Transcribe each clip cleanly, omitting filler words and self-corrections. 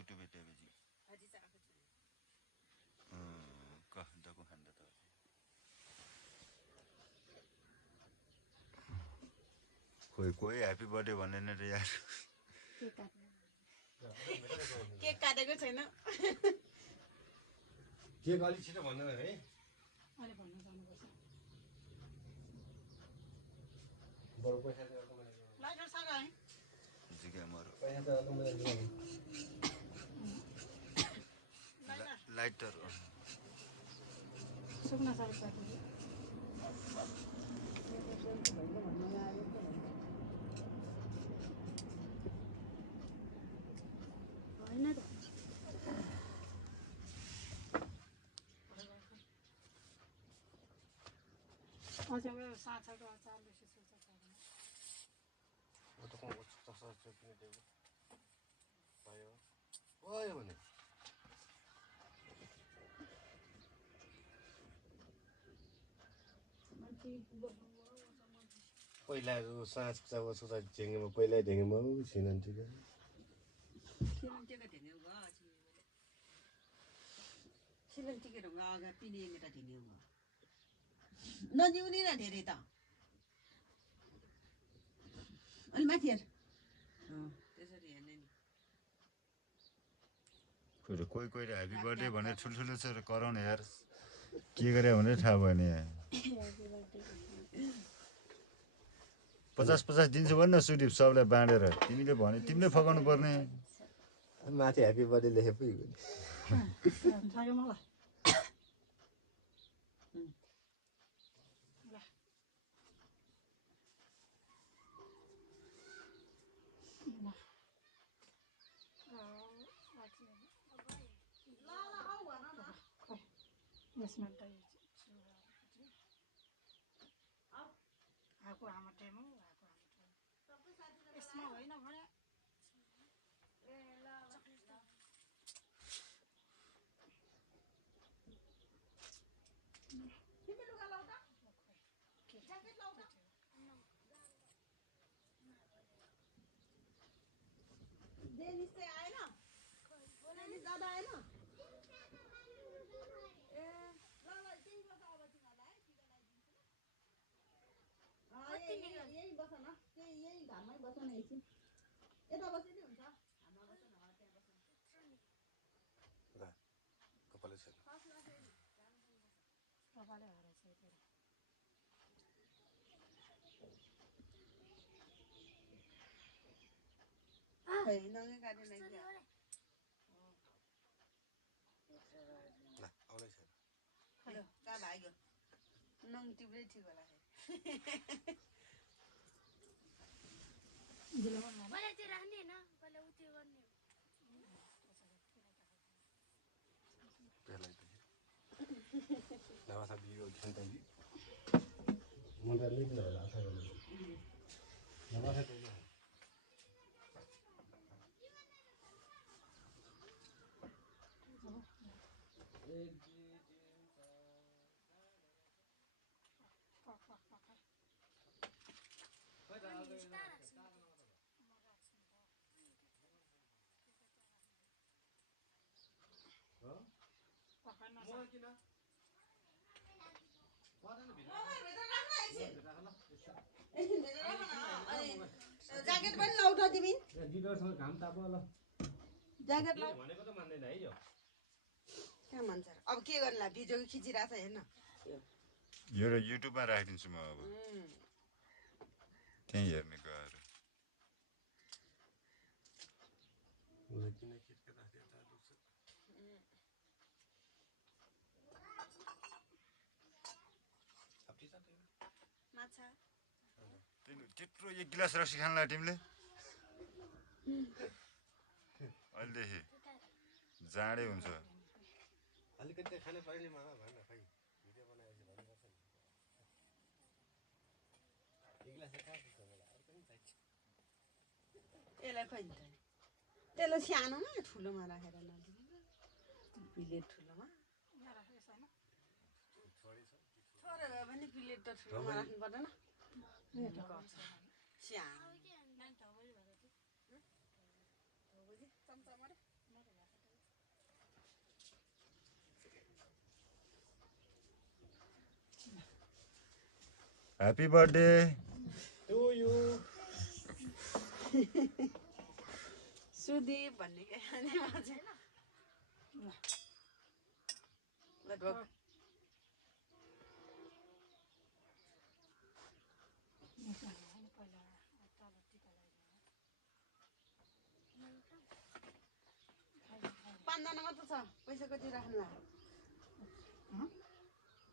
YouTube टेबेजी कह दको खान्दा त कोही ह्यापी बर्थडे भनेन रे यार केक काटेको छैन केक अलि छिटो भन्दैन है अहिले भन्न जानुपर्छ बरु पैसा चाहिँ लाइटर छ है जिगामहरु पैसा त लाइटर सुक्न सक्छ होइन त अझै उयो साँचाको अचार बेसी सुक्छ छैन म त कहाँ छ किन दिएको भयो भयो भने पहिला साँझ सुता ढेङ्गेमा पहिल्यै ढेङ्गेमा छिनन् ठिक नजिउने न धेरै त अलि माथि हेर त्यसरी हेर्ने नि कोही कोहीले ह्यापी बर्थडे भने ठुल्ठुलो छ कराउने यार के गरे भने थाहा भएन यहाँ 50-50 दिन्छु भन्न सुदीप सबलाई बाँडेर तिमीले भने तिमीले फकाउनु पर्ने माथि ह्यापी बर्थडे लेखे पो यसमा आएको हाम्रो टाइम हो यसमा होइन भने यही बस न यही घरमै बस न एकछिन यता बसे नि हुन्छ हाम्रा बस न त्यहाँ बस ल कपाले छ कपाले हराएछ खै नङे काटे नै ल आउँदै छ हेलो कहाँ भाग्यो नङ टिप्दै ठिक होला मलाई त्यो राख्ने हैन पहिला उ त्यो गर्ने त्यसलाई नवासा बियो खेल्दै मुन्डा लिन्छ होला आशा गर्नु नवासा त ज्याकेट पनि लाउट तिमी जिडरसँग घाम ताप ल ज्याकेट लाउ भनेको त मान्दैन है यो कहाँ मान्छ अब के गर्नुला भिडियो खिचिरहेको छ हेर्न यो युट्युबमा राखिदिन्छु म अब त्यही हेर्ने गएर माछा त्यत्रो एक गिलास रक्सी खानला तिमीले अहिलेदेखि जाँडै हुन्छ अलिकति खाने पर्यो नि मामा भन खै भिडियो बनाएपछि भन्नुपर्छ नि एक गिलास कहाँ छ मलाई अरू पनि चाहिन्छ यसलाई खोइ नि त त्यसलाई सानोमा ठुलोमा राखेर नदिनु प्लेट ठुलोमा छोरो भए पनि प्लेट त ठुलोमा राख्नु पर्दैन सानो चम्चा मारे happy birthday to you Sudeep भन्ने के ल ढोक पाँचजना मात्र छ पैसा कति राख्नु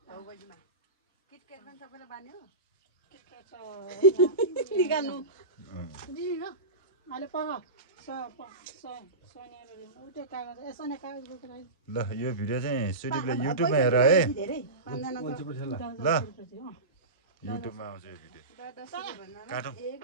हौ बजीमा किटकेट पनि सबैलाई बान्यो निकाल्नु ल यो भिडियो चाहिँ सुदीपले युट्युबमा हेर है धेरै पाँचजना ल युट्युबमा आउँछ यो भिडियो काटौँ एक